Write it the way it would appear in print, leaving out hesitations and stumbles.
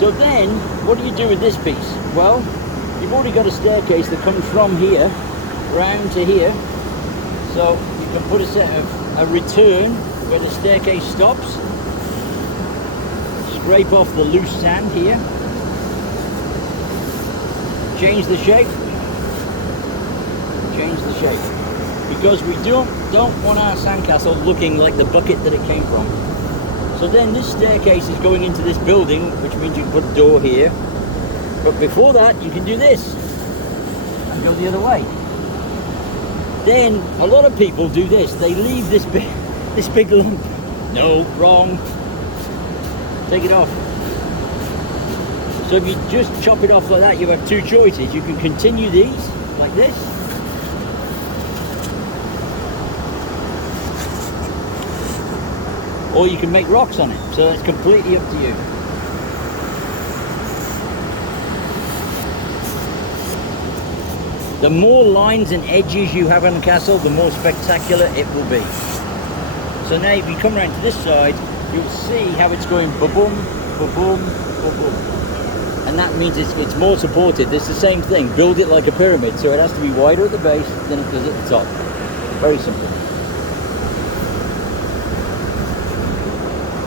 So then, what do you do with this piece? Well, you've already got a staircase that comes from here round to here. So you can put a return where the staircase stops. Scrape off the loose sand here. Change the shape. Change the shape. Because we don't want our sandcastle looking like the bucket that it came from. So then this staircase is going into this building, which means you can put a door here. But before that, you can do this and go the other way. Then a lot of people do this. They leave this big lump. No, wrong. Take it off. So if you just chop it off like that, you have two choices. You can continue these like this. Or you can make rocks on it, so it's completely up to you. The more lines and edges you have on the castle, the more spectacular it will be. So now if you come around to this side, you'll see how it's going ba-boom, ba-boom, ba-boom. And that means it's more supported. It's the same thing, build it like a pyramid, so it has to be wider at the base than it does at the top. Very simple.